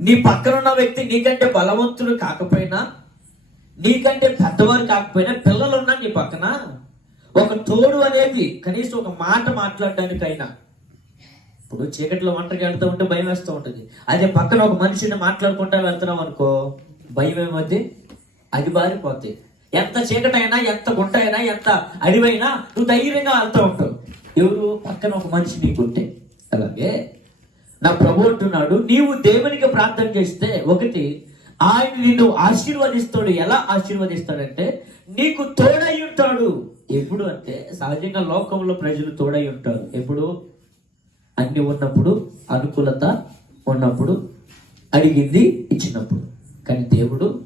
నీ పక్కన ఉన్న వ్యక్తి నీకంటే బలవంతుడు కాకపోయినా నీకంటే పెద్దవారు కాకపోయినా పిల్లలు ఉన్నా నీ పక్కన ఒక తోడు అనేది కనీసం ఒక మాట మాట్లాడడానికైనా. ఇప్పుడు చీకట్లో ఒంటరికి వెళ్తూ ఉంటే భయం వేస్తూ ఉంటుంది. అదే పక్కన ఒక మనిషిని మాట్లాడుకుంటా వెళ్తున్నాం అనుకో భయం ఏమవుద్ది? అది బారిపోద్ది ఎంత చీకటైనా ఎంత గుంట అయినా ఎంత అడివైనా నువ్వు ధైర్యంగా వెళ్తూ ఉంటావు ఎవరు పక్కన ఒక మనిషి నీకుంటే అలాగే నా ప్రభు అంటున్నాడు నీవు దేవునికి ప్రార్థన చేస్తే ఒకటి ఆయన నిన్ను ఆశీర్వదిస్తాడు. ఎలా ఆశీర్వదిస్తాడంటే నీకు తోడై ఉంటాడు. ఎప్పుడు అంటే సహజంగా లోకంలో ప్రజలు తోడై ఉంటారు. ఎప్పుడు? అన్ని ఉన్నప్పుడు అనుకూలత ఉన్నప్పుడు అడిగింది ఇచ్చినప్పుడు. కానీ దేవుడు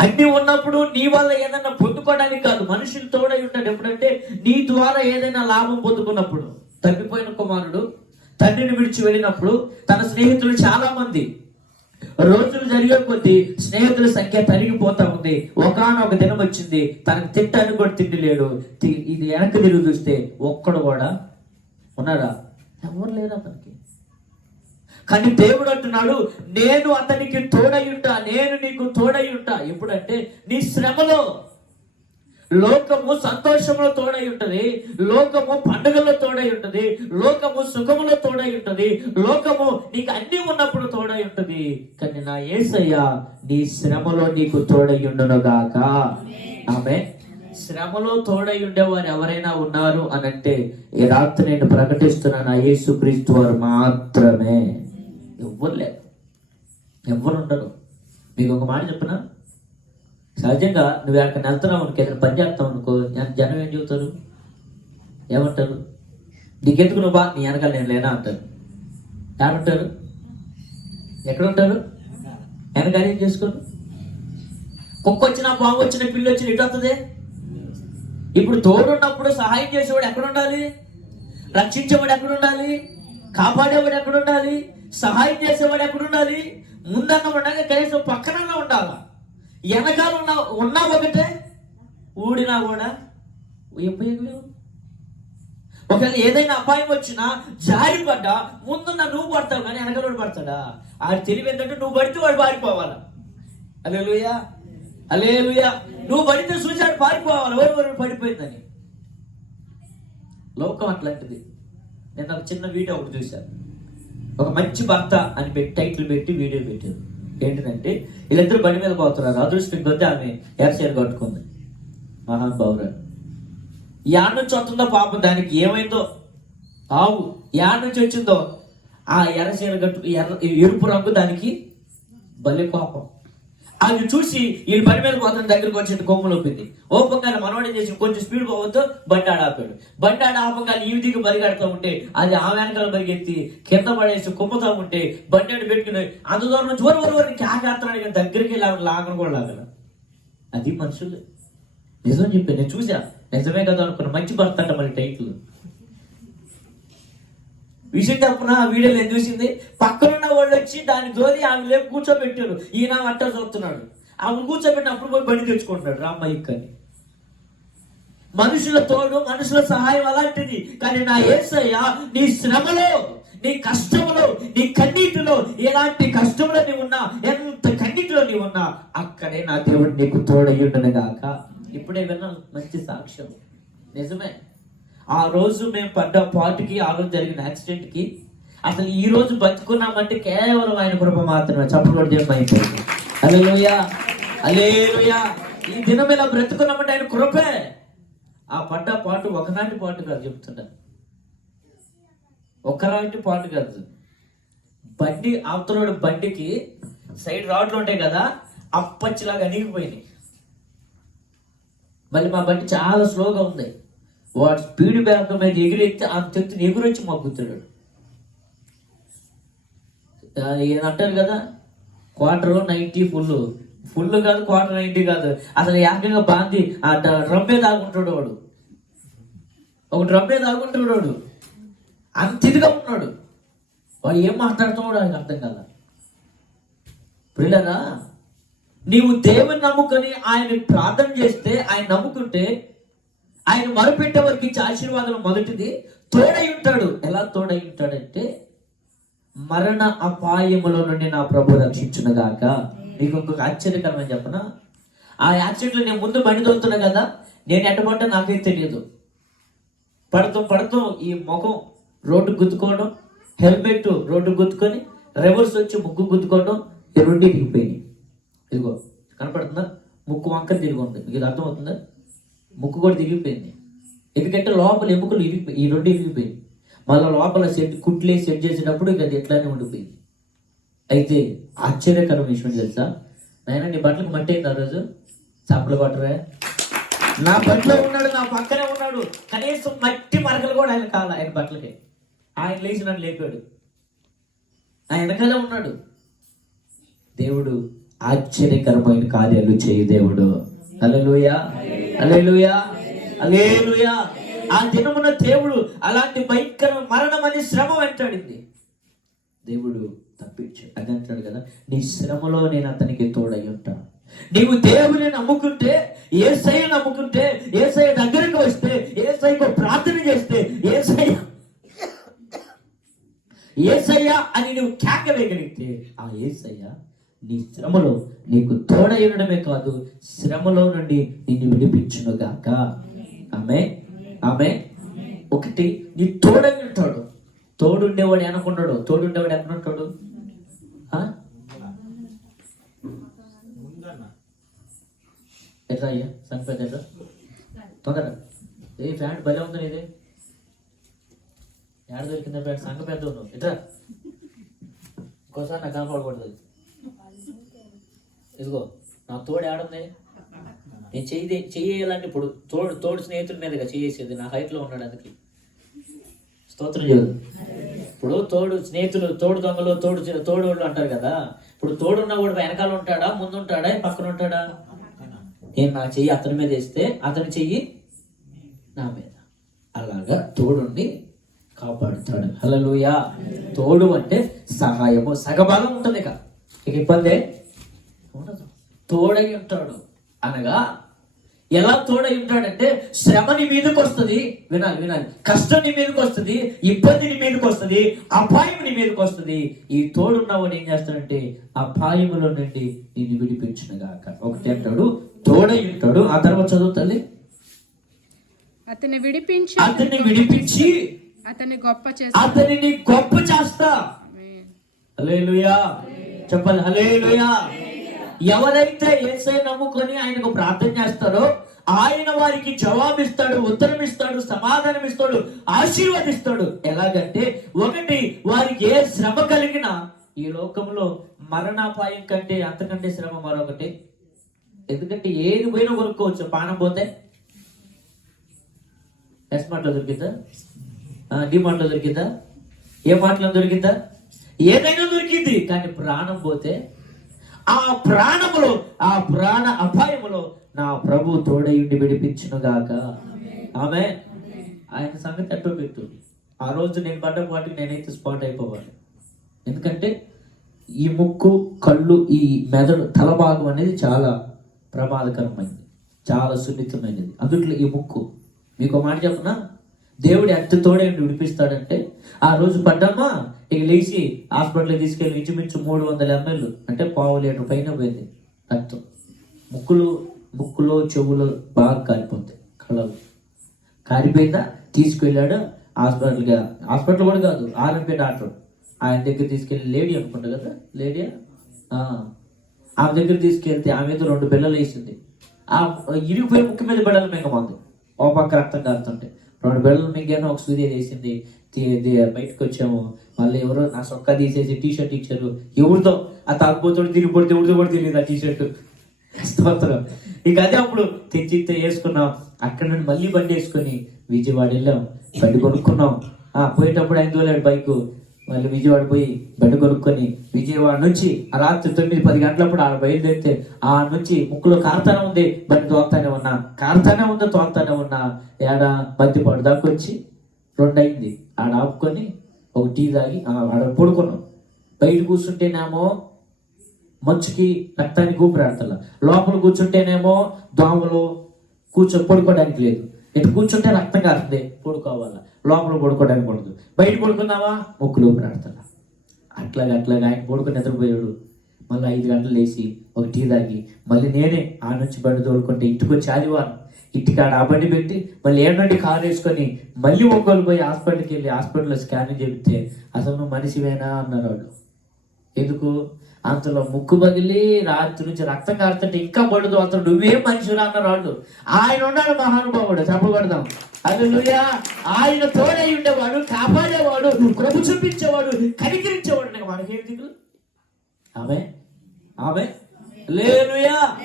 అన్ని ఉన్నప్పుడు నీ వల్ల ఏదైనా పొందుకోవడానికి కాదు. మనుషులు తోడై ఉంటాడు ఎప్పుడంటే నీ ద్వారా ఏదైనా లాభం పొందుకున్నప్పుడు. తప్పిపోయిన కుమారుడు తండ్రిని విడిచి వెళ్ళినప్పుడు తన స్నేహితులు చాలా మంది రోజులు జరిగే కొద్దీ స్నేహితుల సంఖ్య తరిగిపోతా ఉంది. ఒకనొక దినం వచ్చింది. తనకు తింటానికి కూడా తిండి లేడు. ఇది వెనక్కి తిరిగి చూస్తే ఒక్కడు కూడా ఉన్నారా ఎవరు లేరు అతనికి. కానీ దేవుడు అంటున్నాడు నేను అతనికి తోడై ఉంటా. నేను నీకు తోడై ఉంటా. ఎప్పుడంటే నీ శ్రమలో లోకము సంతోషంలో తోడై ఉంటది లోకము పండుగలో తోడై ఉంటది లోకము సుఖములో తోడై ఉంటది లోకము నీకు అన్ని ఉన్నప్పుడు తోడై ఉంటది. కానీ నా ఏసయ్య నీ శ్రమలో నీకు తోడై ఉండను గాక. ఆమె శ్రమలో తోడై ఉండేవారు ఎవరైనా ఉన్నారు అని అంటే ఈ రాత్రి నేను ప్రకటిస్తున్న నా యేసుక్రీస్తు వారు మాత్రమే. ఎవ్వరు లేరు. ఎవ్వరు ఉండరు. మీకు ఒక మాట చెప్పనా సహజంగా నువ్వు ఎక్కడికి వెళ్తున్నావు అనుకో ఏదైనా పని చేస్తావు అనుకో జనం ఏం చెబుతారు? ఏమంటారు? నీకెందుకు నువ్వు బా నీ వెనకాల నేను లేనా అంటారు. ఏమంటారు? ఎక్కడ ఉంటారు వెనకాల ఏం చేసుకోరు? కుక్క వచ్చిన పాము వచ్చిన పిల్లి వచ్చిన ఇటు వస్తుంది ఇప్పుడు తోడున్నప్పుడు సహాయం చేసేవాడు ఎక్కడ ఉండాలి రక్షించేవాడు ఎక్కడ ఉండాలి కాపాడేవాడు ఎక్కడ ఉండాలి సహాయం చేసేవాడు ఎక్కడ ఉండాలి ముందన్న ఉండగా కనీసం పక్కనన్నా ఉండాలా? వెనకాల ఉన్న ఉన్నా ఒకటే ఊడినా కూడా ఉపయోగం ఒకవేళ ఏదైనా అపాయం వచ్చినా జారి పడ్డా ముందున్న నువ్వు పడతావు కానీ వెనకాల పడతాడా? ఆడి తెలివి ఏంటంటే నువ్వు పడితే వాడు పారిపోవాలా? అలే లుయా అలే లుయా నువ్వు పడితే చూసాడు పారిపోవాలి? ఎవరు ఎవరు పడిపోయిందని? లోకం అట్లాంటిది. నేను ఒక చిన్న వీడియో ఒకటి చూశాను. ఒక మంచి భర్త అని పెట్టి టైటిల్ పెట్టి వీడియో పెట్టారు. ఏంటంటే వీళ్ళిద్దరు బండి మీద పోతున్నారు. అదృష్టం కొద్దీ ఆమె ఎర్చీర కట్టుకుంది. మహానుభావురాలు. యాడ్ నుంచి వస్తుందో పాపం దానికి ఏమైందో? ఆవు. యాడ్ నుంచి వచ్చిందో? ఆ ఎర్ర చీర కట్టు ఎర్ర ఎరుపు రంగు దానికి భలే కోపం. అది చూసి వీళ్ళు పని మీద పోతున్న దగ్గరికి వచ్చి కొమ్ములు ఒప్పింది ఓపంగా మనవాడు చేసి కొంచెం స్పీడ్ పోవద్దు బండి ఆడ ఆపాడు బండి ఆపంగా ఈ దిగి పరిగెడతా ఉంటే అది ఆ వెనకాల పరిగెత్తి కింద పడేసి కుమ్మతా ఉంటే బండాడు పెట్టుకుని అంత దూరం నుంచి ఓరు ఓరు వరకు ఆకేస్తున్నాడు దగ్గరికి లాగ లాగను కూడా లాగల అది మనుషులు. నిజం చెప్పి నేను చూసా నిజమే కదా అనుకున్న. మంచి భర్త అంట మరి టైటిల్. విషయం తప్పున ఆ వీడియోలో ఏం చూసింది. పక్కనున్న వాళ్ళు వచ్చి దాని జోలి ఆమె లేపు కూర్చోబెట్టారు. ఈయన అట్ట చూస్తున్నాడు. ఆమె కూర్చోబెట్టినప్పుడు పోయి బండి తెచ్చుకుంటున్నాడు రామ్మయ్యక్ అని మనుషుల తోడు మనుషుల సహాయం అలాంటిది. కానీ నా ఏసయ్య నీ శ్రమలో నీ కష్టములో నీ కన్నీటిలో ఎలాంటి కష్టంలో నీ ఉన్నా ఎంత కన్నీటిలో నీ ఉన్నా అక్కడే నా దేవుడు నీకు తోడయ్యుండను గాక. ఇప్పుడే విన్నా మంచి సాక్ష్యం. నిజమే. ఆ రోజు మేము పడ్డ పాటుకి ఆ రోజు జరిగిన యాక్సిడెంట్కి అసలు ఈ రోజు బతుకున్నామంటే కేవలం ఆయన కృప మాత్రమే. చప్పుడు దేవుడు అయిపోయింది అలేలుయా అలేలుయా ఈ దినం ఇలా బ్రతుకున్నామంటే ఆయన కృపే. ఆ పడ్డ పాటు ఒకనాటి పాటు కాదు చెప్తున్నా ఒకనాటి పాటు కాదు. బండి అవతలోడు బండికి సైడ్ రాడ్లు ఉంటాయి కదా అప్పచ్చిలాగా అణిగిపోయినాయి. మళ్ళీ మా బండి చాలా స్లోగా ఉంది. వాడు స్పీడ్ బ్యాంక్ మీద ఎగిరెత్తి అంత ఎత్తున ఎగురొచ్చి మగ్గుతాడు ఈయన అంటారు కదా క్వార్టర్ నైంటీ ఫుల్ ఫుల్ కాదు క్వార్టర్ నైంటీ కాదు. అసలు ఏకంగా బాంది ఆ డ- డ్రమ్మే తాగుంటాడు వాడు. ఒక డ్రమ్మే తాగుంటాడు వాడు. అంత ఇదిగా ఉన్నాడు. వాడు ఏం మాట్లాడుతున్నాడు ఆయనకు అర్థం కదా పిల్లరా నీవు దేవుని నమ్ముకొని ఆయన ప్రార్థన చేస్తే ఆయన నమ్ముకుంటే ఆయన మొరపెట్టే వారికి ఇచ్చే ఆశీర్వాదం మొదటిది. తోడై ఉంటాడు. ఎలా తోడై ఉంటాడంటే మరణ అపాయములో నుండి నా ప్రభు రక్షించును గాక. మీకు ఇంకొక ఆశ్చర్యకరమని చెప్పనా? ఆ యాక్సిడెంట్లో నేను ముందు బండి దొరుకుతున్నా కదా నేను ఎట్టబడ్డా నాకే తెలియదు. పడుతూ పడుతూ ఈ ముఖం రోడ్డు గుద్దుకోవడం హెల్మెట్ రోడ్డు గుద్దుకొని రివర్స్ వచ్చి ముక్కు గుద్దుకోవడం ఈ రెండు ఇరిగిపోయినాయి ఇదిగో కనపడుతుందా? ముక్కు వంకర తిరిగి ఉంటుంది మీకు ఇది అర్థమవుతుందా? ముక్కు కూడా తిరిగిపోయింది. ఎందుకంటే లోపల ఎముకలు ఇరిగిపోయి ఈ రెండు ఇరిగిపోయింది మళ్ళీ లోపల సెట్ కుట్లే సెట్ చేసేటప్పుడు ఇక అది ఎట్లానే ఉండిపోయింది. అయితే ఆశ్చర్యకరం విషయం తెలుసా? నాయన నీ బట్టలకు మట్టి అయింది ఆ రోజు? చప్పలు పట్టరా నా బట్టలో ఉన్నాడు నా పక్కనే ఉన్నాడు. కనీసం మట్టి మరకలు కూడా ఆయన కావాలి ఆయన బట్టలకి. ఆయన లేచి నన్ను లేపాడు. ఆయన వెనకాలే ఉన్నాడు. దేవుడు ఆశ్చర్యకరమైన కార్యాలు చేయి దేవుడు. అలలుయా అలెలుయా అలేలుయా ఆ దినమున దేవుడు అలాంటి భయంకర మరణం అని శ్రమ వెంటాడింది. దేవుడు తప్పించు అది అంటాడు కదా నీ శ్రమలో నేను అతనికి తోడై ఉంటాను నీవు దేవుని నమ్ముకుంటే ఏసయ్య నమ్ముకుంటే ఏసయ్య దగ్గరికి వస్తే ఏసయ్యకు ప్రార్థన చేస్తే ఏసయ్య ఏసయ్య అని నువ్వు కేక వేయగలిగితే ఆ ఏసయ్య నీ శ్రమలో నీకు తోడయ్యడమే కాదు శ్రమలో నుండి నిన్ను విడిపించునుగాక ఆమె ఆమె ఒకటి నీ తోడై ఉంటాడు తోడుండేవాడు వెనకుండడు తోడుండేవాడు ఎక్కడ ఆ? ఎట్లా అయ్యా? సంగతి ఎట్లా తొందర ఏ ఫ్యాంట్ భలే ఉందని ఇది ఏడ దొరికిందా ఫ్యాంట్ సంగ పెద్ద ఉన్నావు ఎట్లా ఇంకోసారి నాకు కనపడకూడదు ఇదిగో నా తోడు ఆడుంది నేను చెయ్యి చెయ్యాలంటే ఇప్పుడు తోడు తోడు స్నేహితుల మీదగా చేసేది నా హైట్లో ఉన్నాడు అందుకే. స్తోత్రం చేయదు ఇప్పుడు తోడు స్నేహితులు తోడు దొంగలు తోడు తోడు వాళ్ళు అంటారు కదా ఇప్పుడు తోడున్న వాడు వెనకాల ఉంటాడా ముందు ఉంటాడా పక్కన ఉంటాడా? నేను నా చెయ్యి అతని మీద వేస్తే అతని చెయ్యి నా మీద. అలాగా తోడుండి కాపాడుతాడు. హలలుయా తోడు అంటే సహాయము సగభాగం ఉంటుంది ఇక ఇక ఇబ్బందే తోడై ఉంటాడు. అనగా ఎలా తోడై ఉంటాడంటే శ్రమ నీ మీదకి వస్తుంది. వినాలి వినాలి. కష్టం నీ మీదకి వస్తుంది ఇబ్బంది నీ మీదకి వస్తుంది అపాయం నీ మీదకి వస్తుంది. ఈ తోడున్నవాడు ఏం చేస్తాడంటే అపాయములో నుండి నిన్ను విడిపించిన గాక ఒకటి అంటాడు తోడై ఉంటాడు. ఆ తర్వాత చదువుతుంది అతన్ని విడిపించి అతన్ని విడిపించి అతన్ని గొప్ప చేసి అతనిని గొప్ప చేస్తా. హల్లెలూయా. చెప్పాలి హల్లెలూయా. ఎవరైతే ఏసై నమ్ముకొని ఆయనకు ప్రార్థన చేస్తారో ఆయన వారికి జవాబిస్తాడు ఉత్తరం ఇస్తాడు సమాధానం ఇస్తాడు ఆశీర్వదిస్తాడు. ఎలాగంటే ఒకటి వారికి ఏ శ్రమ కలిగినా ఈ లోకంలో మరణాపాయం కంటే అంతకంటే శ్రమ మరొకటి. ఎందుకంటే ఏది పోయినా కొనుక్కోవచ్చు పానం పోతే. ఎస్ మాటలో దొరికిందా? డి మాటలో దొరికిందా? ఏ మాటలో దొరికిందా? ఏదైనా దొరికింది కానీ ప్రాణం పోతే ఆ ప్రాణములో ఆ ప్రాణ అపాయములో నా ప్రభు తోడయుండి విడిపించును గాక. ఆమె ఆయన సంగతి అట్టో పెట్టు. ఆ రోజు నేను పడ్డ పాటికి నేనైతే స్పాట్ అయిపోవాలి. ఎందుకంటే ఈ ముక్కు కళ్ళు ఈ మెదడు తల భాగం అనేది చాలా ప్రమాదకరమైనది చాలా సున్నితమైనది. అందుట్లో ఈ ముక్కు. మీకు మాట చెప్పనా? దేవుడు ఎంత తోడే విడిపిస్తాడంటే ఆ రోజు పడ్డామా ఇక లేచి హాస్పిటల్కి తీసుకెళ్ళి ఇంచుమించు మూడు వందల ఎంఎల్ అంటే పావు లీటర్ పైన పోయింది రక్తం. ముక్కులు ముక్కులో చెవులు బాగా కారిపోతాయి కళ్ళలు. కారిపోయిందా? తీసుకెళ్ళాడు హాస్పిటల్గా హాస్పిటల్ కూడా కాదు ఆర్ఎంపీ డాక్టర్. ఆయన దగ్గర తీసుకెళ్ళి లేడీ అనుకుంటా కదా లేడీ? ఆమె దగ్గర తీసుకెళ్తే ఆమె మీద రెండు పిల్లలు వేసింది. ఆ ఇరిగిపోయి ముక్కు మీద బిడ్డలు మింగమంది ఓ పక్క రక్తం కారుతుంటే. రెండు బిడ్డలు మింగాను ఒక సూర్య చేసింది. బయటకు వచ్చాము మళ్ళీ ఎవరో నా సొక్కా తీసేసి టీ షర్ట్ ఇచ్చారు. ఎవరితో ఆ తాగుపోతాడు తిరిగిపోతే ఎవరితో కూడా తెలియదు ఆ టీ షర్ట్ స్తోత్రం. ఇక అదే అప్పుడు తెచ్చితే వేసుకున్నాం. అక్కడ నుండి మళ్ళీ బండి వేసుకొని విజయవాడ వెళ్ళాం. బండి కొనుక్కున్నాం. ఆ పోయేటప్పుడు ఆయన తోలాడు బైక్. మళ్ళీ విజయవాడ పోయి బెడ్ కొనుక్కొని విజయవాడ నుంచి ఆ రాత్రి తొమ్మిది పది గంటలప్పుడు ఆడ బయలుదేరితే ఆ నుంచి ముక్కులో కారుతానే ఉంది. బండి తోలుతానే ఉన్నా. కారుతానే ఉందో తోలుతానే ఉన్నా. ఏడ మధ్యపాడు దాకా వచ్చి రెండు అయింది ఆడ ఆపుకొని ఒక టీ తాగి ఆడ పడుకున్నాం. బయట కూర్చుంటేనేమో మంచుకి రక్తానికి ఊపిరాడతల లోపల కూర్చుంటేనేమో దోమలు కూర్చో పడుకోవడానికి లేదు. ఇటు కూర్చుంటే రక్తం కారుతుంది. పడుకోవాలా? లోపల పడుకోవడానికి ఉండదు బయట పడుకుందామా? ముక్కులు ప్రార్థన అట్లాగా అట్లాగా ఆయన పడుకుని నిద్రపోయాడు. మళ్ళీ ఐదు గంటలు లేచి ఒక టీ తాగి మళ్ళీ నేనే ఆ నుంచి బండి తోలుకుంటే ఇంటికి వచ్చి ఆదివారం. ఇంటికాడ ఆ బండి పెట్టి మళ్ళీ ఏడు కారు వేసుకొని మళ్ళీ ఒంగోలు పోయి హాస్పిటల్కి వెళ్ళి హాస్పిటల్లో స్కానింగ్ చెబితే అసలు నువ్వు మనిషివేనా? అన్నారు వాళ్ళు. ఎందుకు? అంతలో ముక్కు బదిలి రాత్రి నుంచి రక్తం కారుతుంటే ఇంకా పడదు అతను నువ్వేం మనిషిరా అన్న రాళ్ళు. ఆయన ఉన్నాడు మహానుభావుడు చెప్పబడదాం అది ఆయన తోడై ఉండేవాడు కాపాడేవాడు ప్రభు చూపించేవాడు కనికరించేవాడు నాకు మనకేం దిగులు? ఆమె? ఆమె? లేనుయా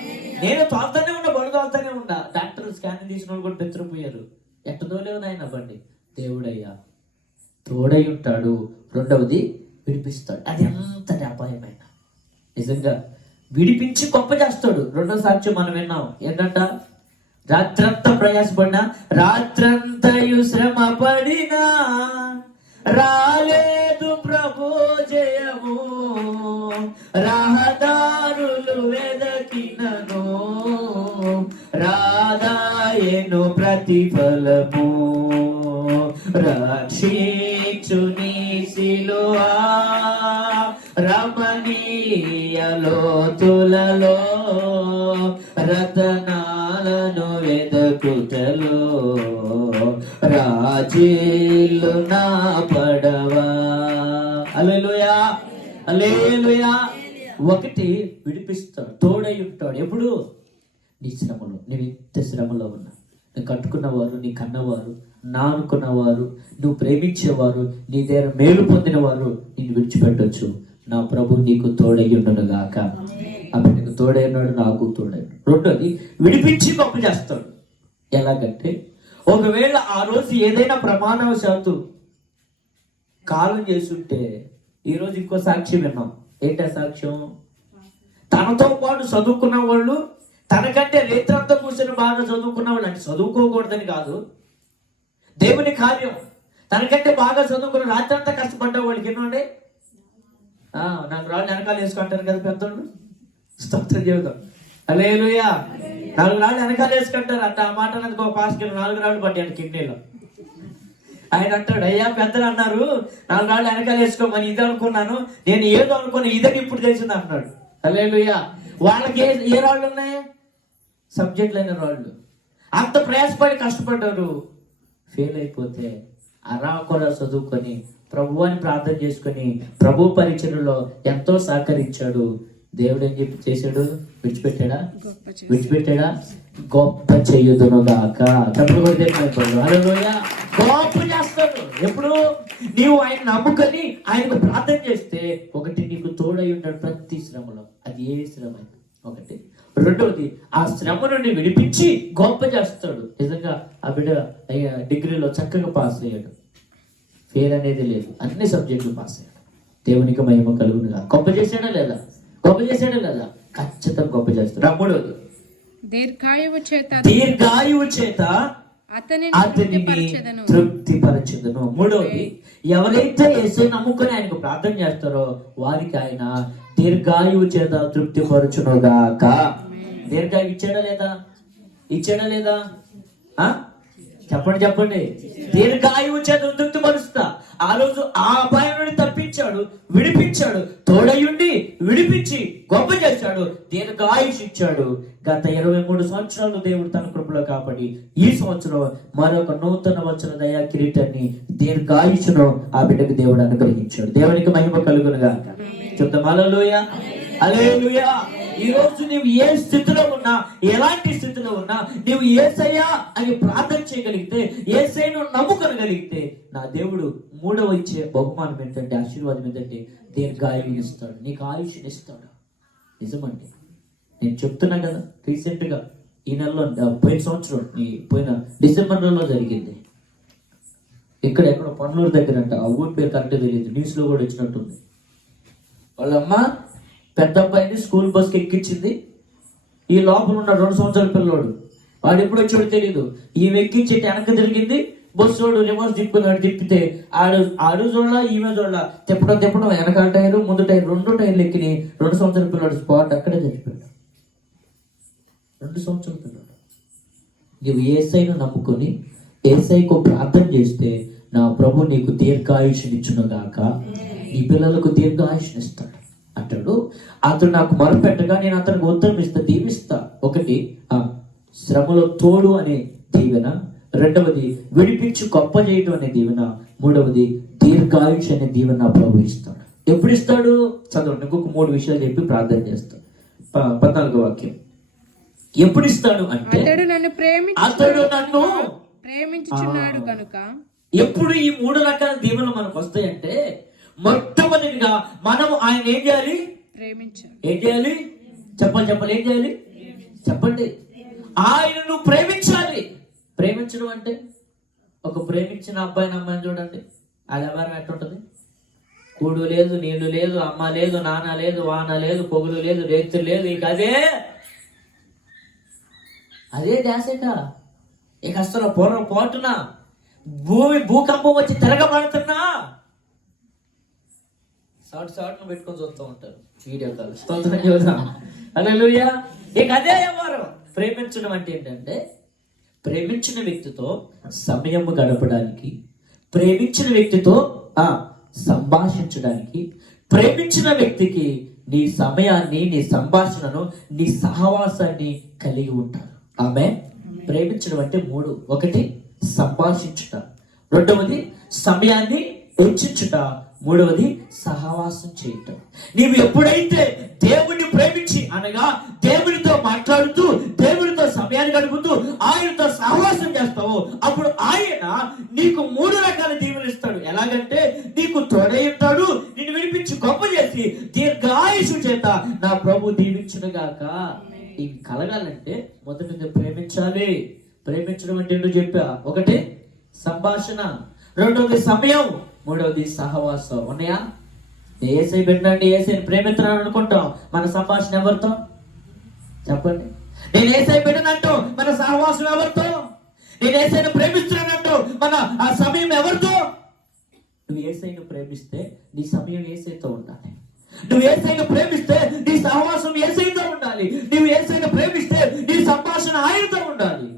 నేను తోలుతానే ఉన్నా బండి తోలుతానే ఉన్నా డాక్టర్ స్కానింగ్ తీసిన వాళ్ళు కూడా బెత్తరిపోయారు. ఎట్ట తోలేవు నాయన బండి? దేవుడయ్యా. తోడై ఉంటాడు. రెండవది విడిపిస్తాడు. అది ఎంతటి అపాయమైన నిజంగా విడిపించి గొప్ప చేస్తాడు. రెండో సాక్ష్యం మనం విన్నాం. ఏంటంట? రాత్రంతా ప్రయాసపడినా రాత్రంతయు శ్రమ పడినా రాలేదు ప్రభు జయము. రహదారులు వెదకినను. రాదాయను ప్రతిఫలము. రక్షించుని సిలువా రమణీయలో తులలో రతనాలను వెదకుటలో రాజీలు నా పడవా. అలెలుయా అలేలుయా ఒకటి విడిపిస్తాడు తోడై ఉంటాడు. ఎప్పుడు? నీ శ్రమలో. నువ్వు ఎంత శ్రమలో ఉన్నా. నువ్వు కట్టుకున్నవారు నీ కన్నవారు నా అనుకున్నవారు నువ్వు ప్రేమించేవారు నీ దగ్గర మేలు పొందినవారు నిన్ను విడిచిపెట్టొచ్చు. నా ప్రభు నీకు తోడై ఉండను గాక. అప్పుడు నీకు తోడై ఉన్నాడు నాకు తోడై ఉన్నాడు. రెండోది విడిపించి గొప్ప చేస్తాడు. ఎలాగంటే ఒకవేళ ఆ రోజు ఏదైనా ప్రమాణవశాత్తు కాలం చేసుంటే ఈరోజు ఇంకో సాక్ష్యం విన్నాం. ఏంటా సాక్ష్యం? తనతో పాటు చదువుకున్న వాళ్ళు తనకంటే రేత్రంతా కూర్చొని బాగా చదువుకున్న వాళ్ళు అంటే చదువుకోకూడదని కాదు. దేవుని కార్యం తనకంటే బాగా చదువుకున్న రాత్రంతా కష్టపడ్డ వాళ్ళకి ఎన్నుండే ఆ, నాకు రాళ్ళు వెనకాల వేసుకుంటారు కదా పెద్దోళ్ళు? స్తోత్రం చెబుతాం. అలేలుయా నాలుగు రాళ్ళు వెనకాల వేసుకుంటారు అంట. ఆ మాట నాకు ఒక పాస్కి నాలుగు రాళ్ళు పట్టాను కిడ్నీలో. ఆయన అంటాడు అయ్యా పెద్దలు అన్నారు నాలుగు రాళ్ళు వెనకాల వేసుకోమని ఇది అనుకున్నాను. నేను ఏదో అనుకున్నా ఇదని ఇప్పుడు తెలిసింది అంటున్నాడు. అలేలుయా వాళ్ళకి ఏ ఏ రాళ్ళు ఉన్నాయి? సబ్జెక్ట్ లేని రాళ్ళు. అంత ప్రయాసపడి కష్టపడ్డారు. ఫెయిల్ అయిపోతే అరా కూడా చదువుకొని ప్రభు అని ప్రార్థన చేసుకొని ప్రభు పరిచయలో ఎంతో సహకరించాడు. దేవుడు ఏం చెప్పి చేశాడు? విడిచిపెట్టాడా? విడిచిపెట్టాడా? గొప్ప చెయ్యుదును గాక. గొప్ప చేస్తాడు. ఎప్పుడు? నీవు ఆయన నమ్ముకొని ఆయనకు ప్రార్థన చేస్తే ఒకటి నీకు తోడై ఉంటాడు ప్రతి శ్రమలో. అది ఏ శ్రమ. ఒకటి. రెండవది ఆ శ్రమ నుండి విడిపించి గొప్ప చేస్తాడు. నిజంగా ఆ బిడ్డ డిగ్రీలో చక్కగా పాస్ అయ్యాడు. ఫెయిల్ అనేది లేదు. అన్ని సబ్జెక్టులు పాస్ అయ్యాడు దేవునికి మహిమ కలుగునుగా గొప్ప చేశాడా లేదా? గొప్ప చేశాడా లేదా? ఖచ్చితంగా గొప్ప చేస్తాడు. మూడవది దీర్ఘాయువు చేత దీర్ఘాయువు చేత అతనిని తృప్తిపరచెదను. మూడవది ఎవరైతే యేసు నమ్ముకొని ఆయనకు ప్రార్థన చేస్తారో వారికి ఆయన దీర్ఘాయువు చేత తృప్తిపరచునుగాక. దీర్ఘాయువు ఇచ్చాడా లేదా? ఇచ్చాడా లేదా? ఆ? చెప్పండి చెప్పండి. దీర్ఘాయువు చేత తృప్తిపరుస్తా ఆ రోజు ఆ అపాయం నుండి తప్పించాడు విడిపించాడు తోడయుండి విడిపించి గొప్ప చేశాడు దీర్ఘాయుష్ ఇచ్చాడు. గత ఇరవై మూడు సంవత్సరాలు దేవుడు తన కృపలో కాపాడి ఈ సంవత్సరం మరొక నూతన వచ్చిన దయా కిరీటాన్ని దీర్ఘాయుషును ఆ బిడ్డకు దేవుడు అనుగ్రహించాడు. దేవునికి మహిమ కలుగునుగా చెప్తాం అలలోయ అలేలుయ ఈ రోజు నువ్వు ఏ స్థితిలో ఉన్నా ఎలాంటి స్థితిలో ఉన్నా నీవు ఏసయ్యా అని ప్రార్థన చేయగలిగితే ఏసైను నమ్ముకొనగలిగితే నా దేవుడు మూడవ ఇచ్చే బహుమానం ఏంటంటే ఆశీర్వాదం ఏంటంటే దీర్ఘాయువు ఇస్తాడు నీకు ఆయుష్ని ఇస్తాడు. నిజమండి. నేను చెప్తున్నా కదా రీసెంట్గా ఈ నెలలో పోయిన సంవత్సరం ఈ పోయిన డిసెంబర్ నెలలో జరిగింది. ఇక్కడ ఎక్కడ పన్నూరు దగ్గర అంట ఆ ఊరి పేరు కరెక్ట్ తెలియదు న్యూస్లో కూడా వచ్చినట్టుంది. వాళ్ళమ్మ పెద్ద అబ్బాయిని స్కూల్ బస్కి ఎక్కించింది. ఈ లోపల ఉన్న రెండు సంవత్సరాల పిల్లోడు. వాడు ఎప్పుడు వచ్చాడో తెలియదు ఈమె ఎక్కించి వెనక తిరిగింది. బస్సు వాడు రివర్స్ తిప్పుకున్నాడు తిప్పితే ఆడు ఆడు చూడాల ఈమె చూడాల. తిప్పడం తిప్పడం వెనకాల టైరు ముందు టైర్ రెండు టైర్లు ఎక్కినాయి. రెండు సంవత్సరాల పిల్లోడు స్పాట్ అక్కడే చచ్చిపోయాడు. రెండు సంవత్సరాల పిల్లోడు. నువ్వు ఏసైను నమ్ముకొని ఏసైకు ప్రార్థన చేస్తే నా ప్రభు నీకు దీర్ఘాయుషునిచ్చునుగాక నీ పిల్లలకు దీర్ఘాయుషునిస్తాడు. అంటాడు. అతడు నాకు మొరపెట్టగా నేను అతనికి ఉత్తరం ఇస్తా దీవిస్తా. ఒకటి ఆ శ్రమలో తోడు అనే దీవెన. రెండవది విడిపించి గొప్ప చేయడం అనే దీవెన. మూడవది దీర్ఘాయుష్ అనే దీవెన ప్రభు ఇస్తాడు. ఎప్పుడు ఇస్తాడు? చదవండి. ఇంకొక మూడు విషయాలు చెప్పి ప్రార్థన చేస్తాడు. పద్నాలుగో వాక్యం. ఎప్పుడు ఇస్తాడు అంటే అతడు నన్ను అతడు నన్ను ప్రేమించుచున్నాడు కనుక ఎప్పుడు ఈ మూడు రకాల దీవెనలు మనకు వస్తాయంటే మొట్టమొదటిగా మనం ఆయన ఏం చేయాలి? ఏం చేయాలి? చెప్పాలి చెప్పాలి ఏం చేయాలి? చెప్పండి. ఆయనను ప్రేమించాలి. ప్రేమించడం అంటే ఒక ప్రేమించిన అబ్బాయిని అమ్మాయిని చూడండి. అది ఎవరు ఎట్టుంటది కూడు లేదు నీళ్ళు లేదు అమ్మ లేదు నాన్న లేదు వాన లేదు పొగులు లేదు రేతులు లేదు ఇక అదే. అదే ధ్యాసేట ఇక. అసలు పూర్వ పోటున. భూమి భూకంపం వచ్చి తిరగబడుతున్నా. షార్ట్ షార్ట్ పెట్టుకొని చూస్తూ ఉంటారు. Video call. స్తోత్రం చూద్దాం హల్లెలూయా. ఇక అదే ఎవరు? ప్రేమించడం అంటే ఏంటంటే ప్రేమించిన వ్యక్తితో సమయము గడపడానికి ప్రేమించిన వ్యక్తితో ఆ సంభాషించడానికి ప్రేమించిన వ్యక్తికి నీ సమయాన్ని నీ సంభాషణను నీ సహవాసాన్ని కలిగి ఉంటారు. ఆమె ప్రేమించడం అంటే మూడు. ఒకటి సంభాషించుట. రెండవది సమయాన్ని హెచ్చించుట మూడవది సహవాసం చేయటం. నీవు ఎప్పుడైతే దేవుణ్ణి ప్రేమించి అనగా దేవునితో మాట్లాడుతూ దేవునితో సమయాన్ని గడుపుతూ ఆయనతో సహవాసం చేస్తావో అప్పుడు ఆయన నీకు మూడు రకాల దీవులు ఇస్తాడు. ఎలాగంటే నీకు తోడై ఉంటాడు నిన్ను వినిపించి గొప్ప చేసి దీర్ఘాయుషు చేత నా ప్రభు దీవించునుగాక ఇవి కలగాలంటే మొదటిది ప్రేమించాలి. ప్రేమించడం అంటే ఏంటో చెప్పా? ఒకటి సంభాషణ. రెండవది సమయం. మూడవది సహవాసం. ఉన్నాయా? ఏసై పెట్టండి ఏసైని ప్రేమిస్తున్నాను అనుకుంటాం. మన సంభాషణ ఎవరితో? చెప్పండి. నేను ఏసై పెట్టినట్టు మన సహవాసం ఎవరితో? నేను ఏసైని ప్రేమిస్తున్నానంటూ మన ఆ సమయం ఎవరితో? నువ్వు ఏసైను ప్రేమిస్తే నీ సమయం ఏసైతో ఉండాలి. నువ్వు ఏసైను ప్రేమిస్తే నీ సహవాసం ఏసైతో ఉండాలి. నువ్వు ఏసైను ప్రేమిస్తే నీ సంభాషణ ఆయనతో ఉండాలి.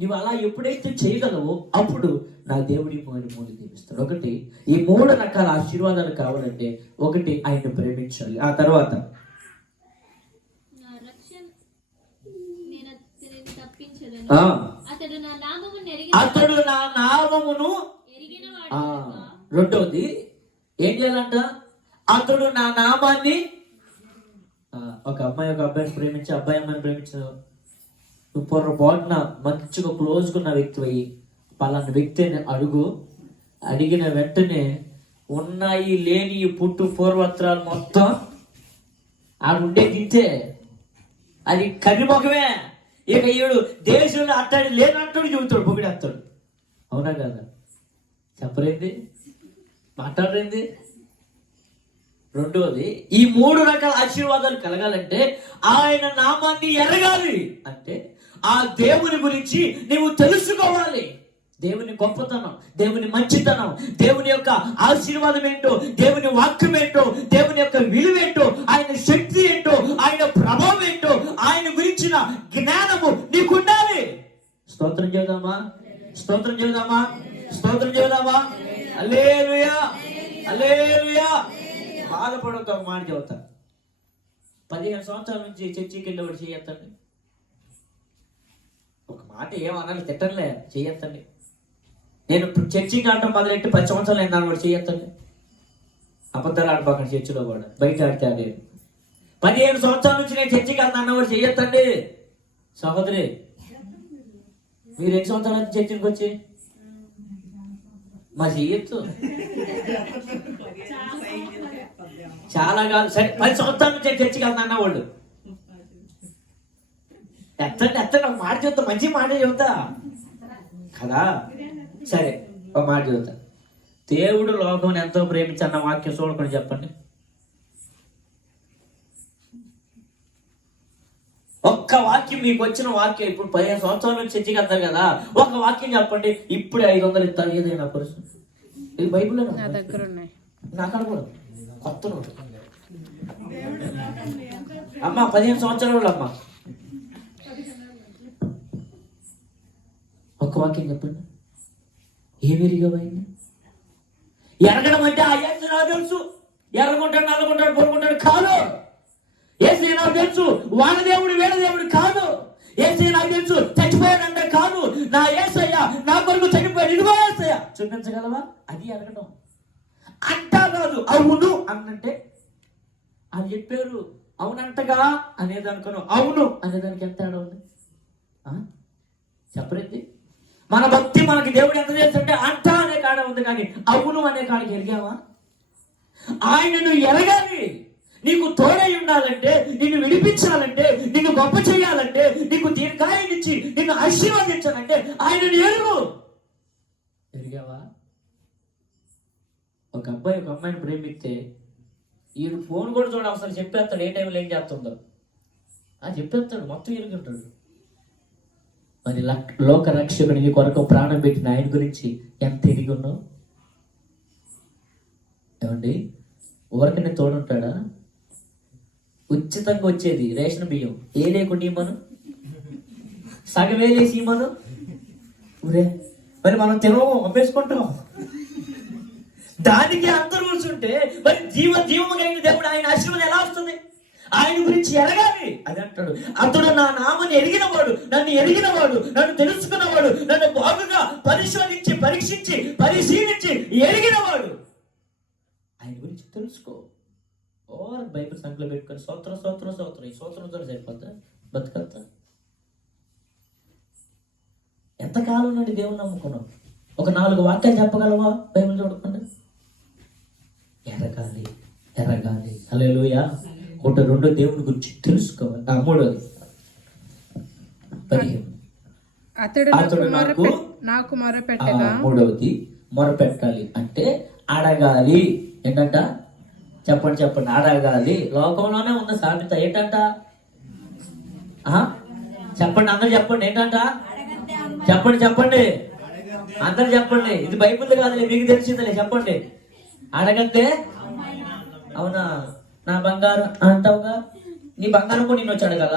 నువ్వు అలా ఎప్పుడైతే చేయగలవో అప్పుడు నా దేవుడి మూడు మూడు దీవిస్తాడు ఒకటి ఈ మూడు రకాల ఆశీర్వాదాలు కావాలంటే ఒకటి ఆయన ప్రేమించాలి. ఆ తర్వాత? అతడు నా నామమును రెండోది ఏం చేయాలంట? అతడు నా నామాన్ని ఒక అమ్మాయి ఒక అబ్బాయిని ప్రేమించి అబ్బాయి అమ్మాయిని ప్రేమించిన నువ్వు పొరపాటున మంచిగా క్లోజ్గా ఉన్న వ్యక్తి అయ్యి పలానా వ్యక్తిని అడుగు. అడిగిన వెంటనే ఉన్నాయి లేని పుట్టు పూర్వత్రాలు మొత్తం ఆడుండే తింటే అది కన్నిముఖమే ఇక ఈడు దేశంలో అట్టాడి లేనంటాడు చెబుతాడు పొగిడేస్తాడు. అవునా కదా? చెప్పరేంది? మాట్లాడరేంది? రెండవది ఈ మూడు రకాల ఆశీర్వాదాలు కలగాలంటే ఆయన నామాన్ని ఎరగాలి. అంటే ఆ దేవుని గురించి నీవు తెలుసుకోవాలి. దేవుని గొప్పతనం దేవుని మంచితనం దేవుని యొక్క ఆశీర్వాదం ఏంటో దేవుని వాక్యం ఏంటో దేవుని యొక్క విలువ ఏంటో ఆయన శక్తి ఏంటో ఆయన ప్రభావం ఏంటో ఆయన గురించిన జ్ఞానము నీకు ఉండాలి స్తోత్రం చేద్దామా? స్తోత్రం చేద్దామా? స్తోత్రం చేద్దామా? అల్లేలుయా అల్లేలుయా బాధపడక ఒక మాట చెబుతా. పదిహేను సంవత్సరాల నుంచి చర్చికి ఒకటి చేయొద్దండి. ఒక మాట ఏమనాలి తిట్టంలే చేయొద్దండి. నేను చర్చికి ఆడటం మొదలెట్టి పది సంవత్సరాలు అయినా కూడా చేయొద్దండి అబద్ధాలు ఆడిపోకండి చర్చిలో కూడా బయట ఆడితే అదే. పదిహేను సంవత్సరాల నుంచి నేను చర్చికి వెళ్తాను కూడా చేయొద్దండి. సహోదరి మీరు ఎన్ని సంవత్సరాల నుంచి చర్చికి వచ్చి? మా చెయ్యొచ్చు చాలా కాదు. సరే పది సంవత్సరాల నుంచి చర్చికి వెళ్తాను వాళ్ళు ఎత్తండి ఎత్తండి ఒక మాట చెప్తా మంచి మాట చెప్తా. కదా? సరే ఒక మాట చెబుతా. దేవుడు లోకం ఎంతో ప్రేమించి అన్న వాక్యం చూడకుండా చెప్పండి. ఒక్క వాక్యం మీకు వచ్చిన వాక్యం ఇప్పుడు పదిహేను సంవత్సరాల నుంచి చర్చికి వెళ్తారు కదా ఒక వాక్యం చెప్పండి. ఇప్పుడే ఐదు వందలు ఇస్తారు ఏదైనా పరిస్థితి ఇది బైబిల్లో నా దగ్గర ఉన్నాయి. కూడా కొత్త నోటు. అమ్మా పదిహేను సంవత్సరాలు అమ్మా. ఒక్క వాక్యం చెప్పండి. ఏ ఎరిగవైంది ఎరగడం అంటే ఆ ఏసు నాకు తెలుసు. ఎర్రగుంటాడు నల్లగుంటాడు పొరుగుంటాడు కాదు. ఏసీ నాకు తెలుసు. వాళ్ళ దేవుడు వీళ్ళ దేవుడు కాదు. ఏసీ నాకు తెలుసు. చచ్చిపోయాడంటే కాదు. నా ఏసయ్యా నా కొరకు చనిపోయాడు. ఇదిగో ఏసయ్య చూపించగలవా? అది ఎరగడం. అంటా కాదు. అవును అన్నంటే అది చెప్పారు. అవునంటగా అనేది అనుకున్నావు అవును అనేదానికి ఎంత తేడా ఉంది? ఆ? మన భక్తి మనకి దేవుడు ఎంత చేస్తుంటే అంట అనే కాడ ఉంది కానీ అవును అనే కాడికి ఎరిగావా? ఆయనను ఎరగాలి. నీకు తోడై ఉండాలంటే నిన్ను విడిపించాలంటే నిన్ను గొప్ప చేయాలంటే నీకు దీర్ఘాయునిచ్చి నిన్ను ఆశీర్వదించాలంటే ఆయనను ఎరుగు. ఎరిగావా? ఒక అబ్బాయి ఒక అమ్మాయిని ప్రేమిస్తే ఈయన ఫోన్ కూడా చూడ అవసరం చెప్పేస్తాడు ఏ టైంలో ఏం చేస్తుందో. ఆ చెప్పేస్తాడు మొత్తం ఎరుగుంటాడు. మరి లక్- లోక రక్షకుడిని కొరకు ప్రాణం పెట్టిన ఆయన గురించి ఎంత ఎరిగి ఉన్నావు? ఏమండి? ఊరికనే తోడుంటాడా? ఉచితంగా వచ్చేది రేషన్ బియ్యం. ఏ లేకుండా ఇమ్మను సగం వేలేసి ఇమ్మను ఊరే మరి మనం తినము అమ్మేసుకుంటాం. దానికి అంత కూర్చుంటే మరి జీవ జీవము కలిగిన దేవుడు ఆయన ఆశీర్వాదం ఎలా వస్తుంది? ఆయన గురించి ఎరగాలి. అది అంటాడు. అతడు నా నామని ఎరిగినవాడు నన్ను ఎరిగినవాడు నన్ను తెలుసుకున్నవాడు నన్ను బాగుగా పరిశోధించి పరీక్షించి పరిశీలించి ఎరిగినవాడు. ఆయన గురించి తెలుసుకో. ఓవర్ బైబిల్ సంఖ్యలో పెట్టుకొని సోత్రం సోత్రం సోత్రం ఈ సోత్రంతో సరిపోద్దా? బతుకంతా ఎంతకాలం నుండి దేవుని నమ్ముకున్నావు? ఒక నాలుగు వాక్యాలు చెప్పగలవా బైబిల్ చూడకుండా ఎరగాలి ఎరగాలి. హల్లెలూయ. ఒకటి రెండో దేవుని గురించి తెలుసుకోవాలి. ఆ మూడోది. పదిహేను. అతడు అతడు నాకు మొరపెట్టగా మూడవది మొరపెట్టాలి అంటే అడగాలి ఏంటంట? చెప్పండి చెప్పండి. అడగాలి లోకంలోనే ఉన్న సామెత ఏంటంట? చెప్పండి అందరు చెప్పండి. ఏంటంట? చెప్పండి చెప్పండి. అందరు చెప్పండి. ఇది బైబిల్ కాదులే మీకు తెలిసిందిలే. చెప్పండి. అడగంతే అవునా? నా బంగారం అంటావుగా? నీ బంగారం కూడా నిన్ను వచ్చి అడగాల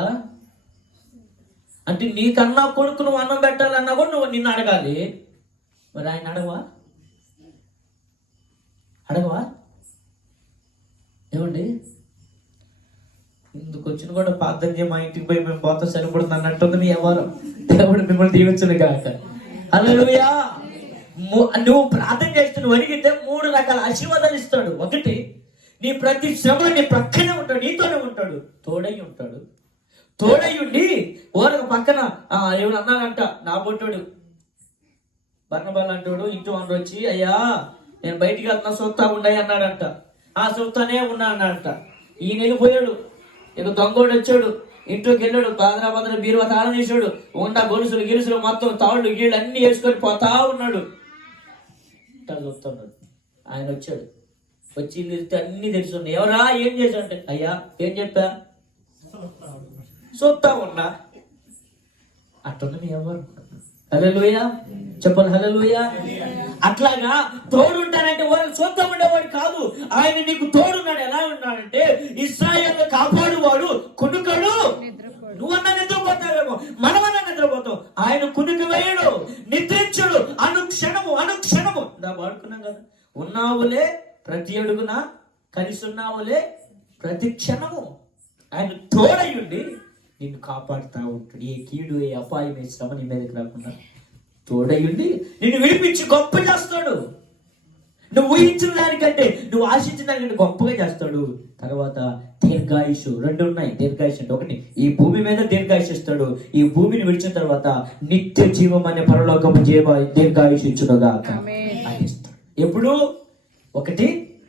అంటే నీకన్నా కొడుకు నువ్వు అన్నం పెట్టాలన్నా కూడా నువ్వు నిన్ను అడగాలి. మరి ఆయన అడగవా? అడగవా? ఏమండి? ఇందుకు వచ్చిన కూడా పార్థన్యం మా ఇంటికి పోయి మేము పోతా సరిపడుతుంది అన్నట్టుంది మీ ఎవరు దేవుడు మిమ్మల్ని దీవించను కాక అలా నువ్వు ప్రార్థన చేస్తే నువ్వు అడిగితే మూడు రకాల ఆశీర్వాదాలు ఇస్తాడు. ఒకటి నీ ప్రతి శ్రమ నీ పక్కనే ఉంటాడు నీతోనే ఉంటాడు. తోడై ఉంటాడు. తోడై ఉండి ఓరక పక్కన ఏమని అన్నానంట నా బొట్టోడు బర్ణబాల్ అంటాడు ఇంటి వాడు వచ్చి అయ్యా నేను బయటికి వెళ్తున్నా సొత్తా ఉండయి అన్నాడంట. ఆ సొత్తానే ఉన్నా అన్నాడంట. ఈయన వెళ్ళిపోయాడు ఇక దొంగోడు వచ్చాడు. ఇంట్లోకి వెళ్ళాడు. బాదరా బాదరా బీరువా తాళం వేసాడు ఉండ గొలుసులు గిలుసులు మొత్తం తాళ్ళు గీళ్ళు అన్ని వేసుకొని పోతా ఉన్నాడు. చూస్తున్నాడు ఆయన వచ్చాడు. వచ్చి తెలిస్తే అన్ని తెలిసి ఉన్నాయి ఎవరా ఏం చేశాడంటే అయ్యా ఏం చెప్పా? చూస్తా ఉన్నా. అట్టుంది మీ ఎవరు? హలోయ చెప్పండి హలోయ అట్లాగా తోడుంటానంటే వాళ్ళు చూద్దాం ఉండేవాడు కాదు. ఆయన నీకు తోడున్నాడు. ఎలా ఉన్నాడంటే ఇస్రాయల్ కాపాడువాడు కునుకడు. నువ్వన్నా నిద్రపోతావేమో? మనమన్నా నిద్రపోతాం. ఆయన కునుకు వేయడు నిద్రించడు. అనుక్షణము అనుక్షణము. దా వాడుకున్నాం కదా. ఉన్నావులే. ప్రతి అడుగున కలిసి ఉన్నావులే ప్రతి క్షణము ఆయన తోడయుండి నిన్ను కాపాడుతా ఉంటాడు. ఏ కీడు ఏ అపాయం ఏ శ్రమ నీ మీదకి రాకుండా తోడయుండి నిన్ను విడిపించి గొప్ప చేస్తాడు. నువ్వు ఊహించిన దానికంటే నువ్వు ఆశించిన దానికంటే గొప్పగా చేస్తాడు. తర్వాత దీర్ఘాయుషు రెండు ఉన్నాయి. దీర్ఘాయుషు అంటే ఒకటి ఈ భూమి మీద దీర్ఘాయుషు ఇస్తాడు ఈ భూమిని విడిచిన తర్వాత నిత్య జీవం అనే పరలోకము జీవ దీర్ఘాయుషు ఇచ్చుడుగా ఆమేన్. ఎప్పుడు? ఒకటి.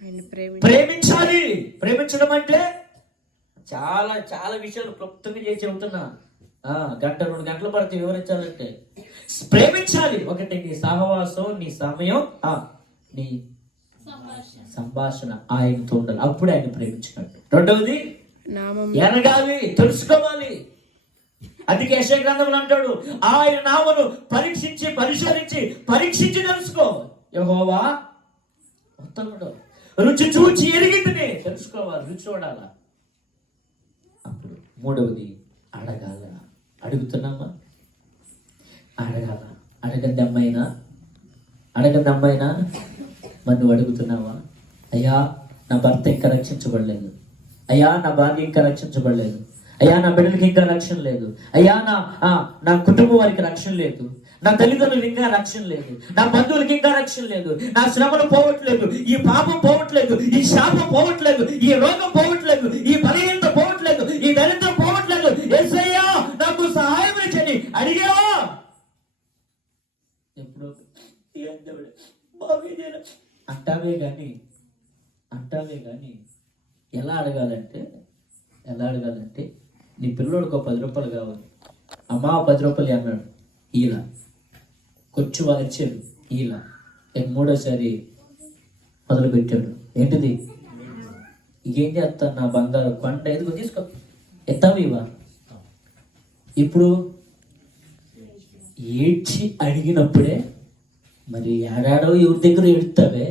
ప్రేమించాలి. ప్రేమించడం అంటే చాలా చాలా విషయాలు క్లుప్తంగా చేసి చెబుతున్నా. ఆ, గంట రెండు గంటలు పడితే వివరించాలంటే. ప్రేమించాలి. ఒకటి నీ సహవాసం నీ సమయం ఆ, నీ సంభాషణ. ఆయనతో ఉండాలి. అప్పుడే ఆయన ప్రేమించినట్టు. రెండవది ఎనగాలి తెలుసుకోవాలి. అది కేశ గ్రంథంలో అంటాడు ఆయన నామను పరీక్షించి పరిశోధించి పరీక్షించి తెలుసుకో. యెహోవా ఉత్తముడు రుచి చూచి ఎరిగితేనే. తెలుసుకోవాలి రుచి చూడాలా? అప్పుడు మూడవది అడగాల. అడుగుతున్నామా? అడగాల. అడగండి అమ్మైనా అడగండి అమ్మాయినా? మరి నువ్వు అడుగుతున్నావా? అయ్యా నా భర్త ఇంకా రక్షించబడలేదు. అయ్యా నా భార్య ఇంకా రక్షించబడలేదు. అయ్యా నా బిడ్డలకి ఇంకా రక్షణ లేదు. అయ్యా నా ఆ, నా కుటుంబం వారికి రక్షణ లేదు. నా తల్లిదండ్రులకు ఇంకా రక్షణ లేదు. నా బంధువులకి ఇంకా రక్షణ లేదు. నా శ్రమలు పోవట్లేదు. ఈ పాపం పోవట్లేదు. ఈ శాపం పోవట్లేదు. ఈ రోగం పోవట్లేదు. ఈ బలహీనత పోవట్లేదు. ఈ దరిద్రం పోవట్లేదు. ఎస్ఐయా నాకు సహాయం చేయని అడిగావా? ఎప్పుడు అంటావే కానీ అంటావే కానీ ఎలా అడగాలంటే ఎలా అడగాలంటే నీ పిల్లోడికి ఒక పది రూపాయలు కావాలి. అమ్మా పది రూపాయలు అన్నాడు. ఇలా. కొంచెం వచ్చాడు ఈల ఇక మూడోసారి మొదలు పెట్టాడు ఏంటిది? ఏం చేస్తాను నా బంగారు కొండ? ఎదుగు తీసుకో. ఎత్తావు ఇవా ఇప్పుడు ఏడ్చి అడిగినప్పుడే మరి ఏడాడో ఎవరి దగ్గర ఏడుతావే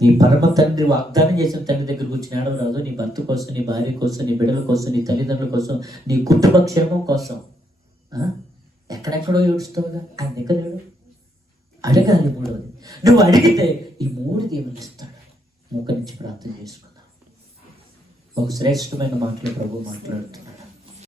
నీ పరమ తండ్రి వాగ్దానం చేసిన తండ్రి దగ్గర కూర్చుని ఏడవరాదు. నీ భర్త కోసం నీ భార్య కోసం నీ బిడ్డల కోసం నీ తల్లిదండ్రుల కోసం నీ కుటుంబ క్షేమం కోసం. ఎక్కడెక్కడో ఏడుస్తావుగా? ఆయన దగ్గర ఏడు. అడగాలి మూడవది. నువ్వు అడిగితే ఈ మూడు దేవుని ఇస్తాడు మూక నుంచి ప్రార్థన చేసుకుందాం. ఒక శ్రేష్టమైన మాటలు ప్రభు మాట్లాడుతున్నాడు.